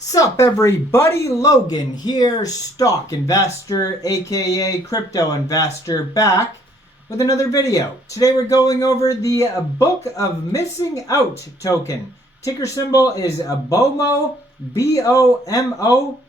Sup everybody, Logan here, stock investor aka crypto investor, back with another video. Today we're going over the Book of Missing Out token. Ticker symbol is Bomo, B-O-M-O.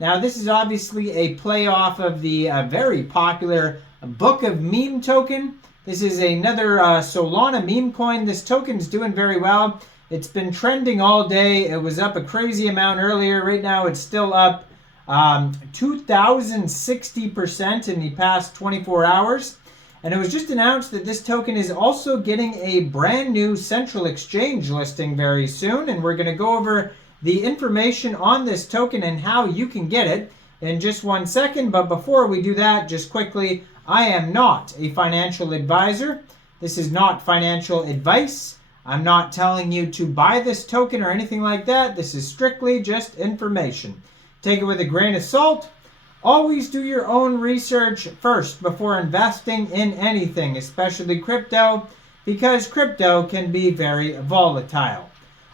Now this is obviously a play off of the very popular Book of Meme token. This is another Solana meme coin. This token's doing very well. It's been trending all day. It was up a crazy amount earlier. Right now it's still up 2,060% in the past 24 hours. And it was just announced that this token is also getting a brand new central exchange listing very soon. And we're going to go over the information on this token and how you can get it in just 1 second. But before we do that, just quickly, I am not a financial advisor. This is not financial advice. I'm not telling you to buy this token or anything like that. This is strictly just information. Take it with a grain of salt. Always do your own research first before investing in anything, especially crypto, because crypto can be very volatile.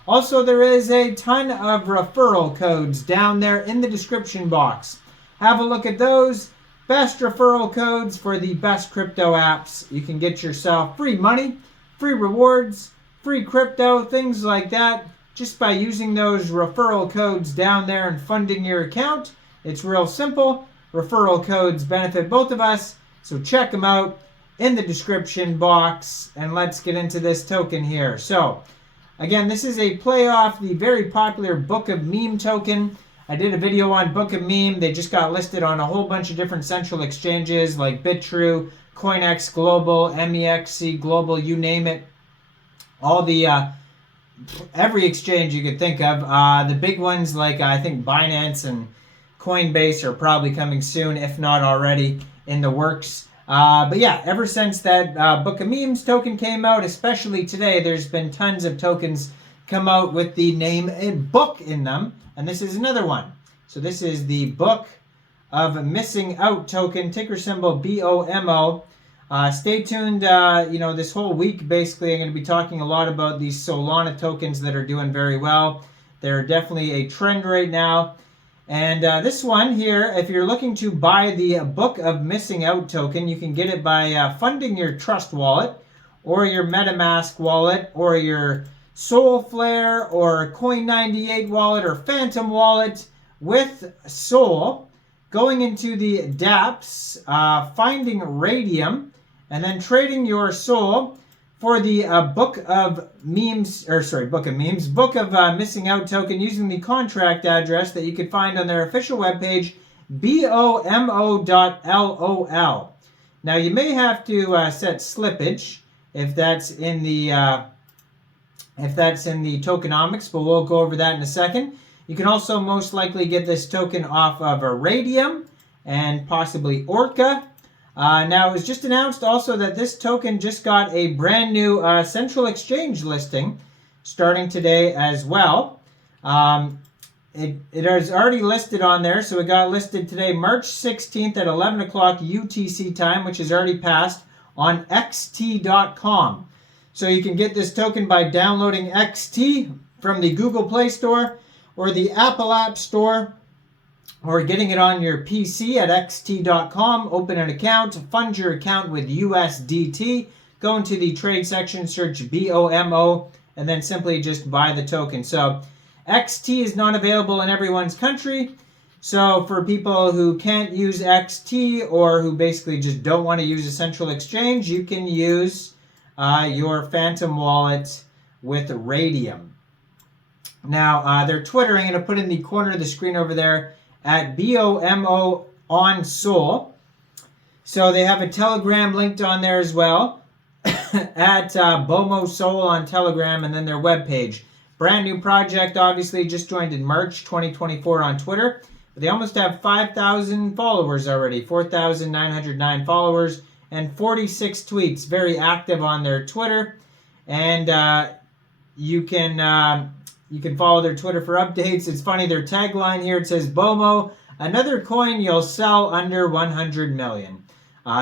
Also, there is a ton of referral codes down there in the description box. Have a look at those. Best referral codes for the best crypto apps. You can get yourself free money, free rewards, free crypto, things like that, just by using those referral codes down there and funding your account. It's real simple. Referral codes benefit both of us, so check them out in the description box. And let's get into this token here. So, again, this is a play off the very popular Book of Meme token. I did a video on Book of Meme. They just got listed on a whole bunch of different central exchanges like BITRUE, CoinEx Global, MEXC Global, you name it. All the every exchange you could think of. The big ones like I think Binance and Coinbase are probably coming soon, if not already in the works. But yeah, ever since that Book of Memes token came out, especially today, there's been tons of tokens come out with the name book in them, and this is another one. So this is the Book of Missing Out token, ticker symbol BOMO. Stay tuned, this whole week, basically, I'm going to be talking a lot about these Solana tokens that are doing very well. They're definitely a trend right now. And this one here, if you're looking to buy the Book of Missing Out token, you can get it by funding your Trust wallet or your MetaMask wallet or your Solflare or Coin98 wallet or Phantom wallet with Sol, going into the dApps, finding Raydium, and then trading your Sol for the Book of Missing Out token using the contract address that you could find on their official webpage, bomo.lol. Now you may have to set slippage if that's in the tokenomics, but we'll go over that in a second. You can also most likely get this token off of a Raydium and possibly Orca. Now, it was just announced also that this token just got a brand new central exchange listing starting today as well. It is already listed on there, so it got listed today, March 16th at 11 o'clock UTC time, which is already passed, on xt.com. So you can get this token by downloading XT from the Google Play Store or the Apple App Store, or getting it on your PC at xt.com. Open an account, fund your account with USDT, go into the trade section, search BOMO, and then simply just buy the token. So XT is not available in everyone's country. So for people who can't use XT or who basically just don't want to use a central exchange, you can use your Phantom wallet with Raydium. Now, their Twitter, I'm going to put in the corner of the screen over there, at BOMO on Sol. So they have a Telegram linked on there as well, at Bomo Sol on Telegram, and then their webpage. Brand new project, obviously, just joined in March 2024 on Twitter. But they almost have 5,000 followers already, 4,909 followers, and 46 tweets. Very active on their Twitter. And you can follow their Twitter for updates. It's funny, their tagline here, it says, Bomo, another coin you'll sell under 100 million.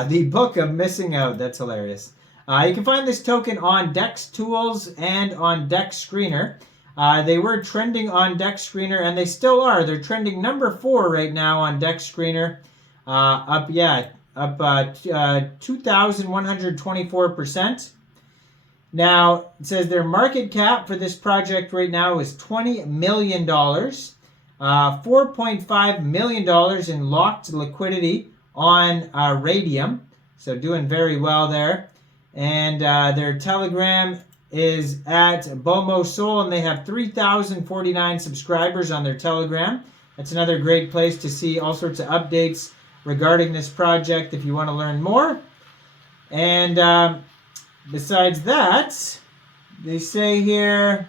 The Book of Missing Out. That's hilarious. You can find this token on DEX Tools and on DEX Screener. They were trending on DEX Screener, and they still are. They're trending number 4 right now on DEX Screener. Up 2,124%. Now, it says their market cap for this project right now is $20 million. $4.5 million in locked liquidity on Raydium. So doing very well there. And their Telegram is at Bomo Soul, and they have 3,049 subscribers on their Telegram. That's another great place to see all sorts of updates regarding this project if you want to learn more. And besides that, they say here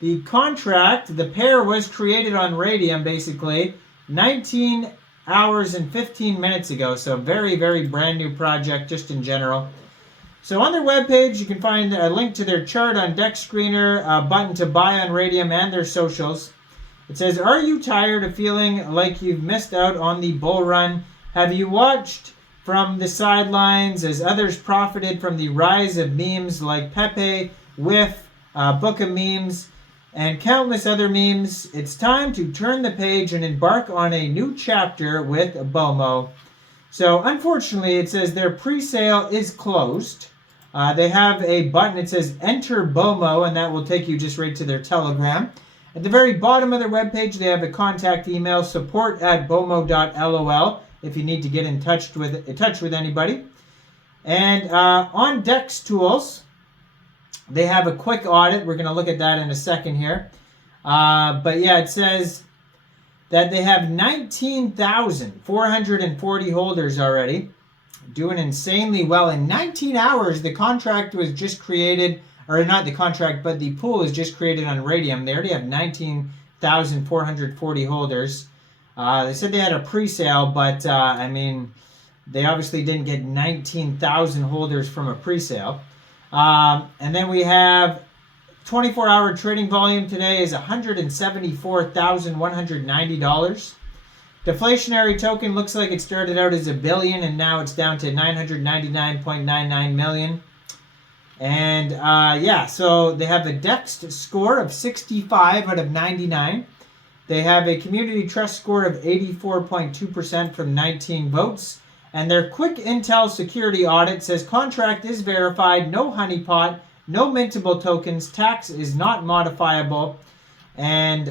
the contract, the pair was created on Raydium basically 19 hours and 15 minutes ago. So very, very brand new project just in general. So on their webpage, you can find a link to their chart on DEX Screener, a button to buy on Raydium, and their socials. It says, are you tired of feeling like you've missed out on the bull run? Have you watched from the sidelines as others profited from the rise of memes like Pepe, Whiff, Book of Memes, and countless other memes? It's time to turn the page and embark on a new chapter with Bomo. So unfortunately, it says their pre-sale is closed. They have a button, it says Enter Bomo, and that will take you just right to their Telegram. At the very bottom of their webpage, they have a contact email, support@bomo.lol, if you need to get in touch with anybody. And on DEX Tools, they have a quick audit. We're going to look at that in a second here. But yeah, it says that they have 19,440 holders already, doing insanely well. In 19 hours, the contract was just created, or not the contract, but the pool is just created on Raydium. They already have 19,440 holders. They said they had a pre-sale, but I mean, they obviously didn't get 19,000 holders from a pre-sale. And then we have 24-hour trading volume today is $174,190. Deflationary token looks like it started out as $1 billion and now it's down to 999.99 million. And yeah, so they have a DEX score of 65 out of 99. They have a community trust score of 84.2% from 19 votes. And their quick intel security audit says contract is verified, no honeypot, no mintable tokens, tax is not modifiable, and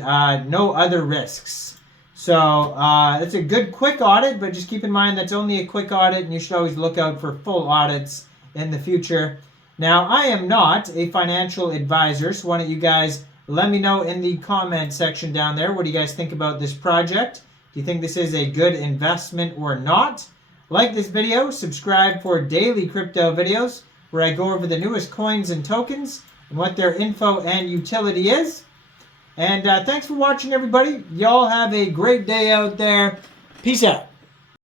no other risks. So it's a good quick audit, but just keep in mind that's only a quick audit, and you should always look out for full audits in the future. Now, I am not a financial advisor, so why don't you guys let me know in the comment section down there. What do you guys think about this project? Do you think this is a good investment or not? Like this video, subscribe for daily crypto videos where I go over the newest coins and tokens and what their info and utility is. And thanks for watching, everybody. Y'all have a great day out there. Peace out.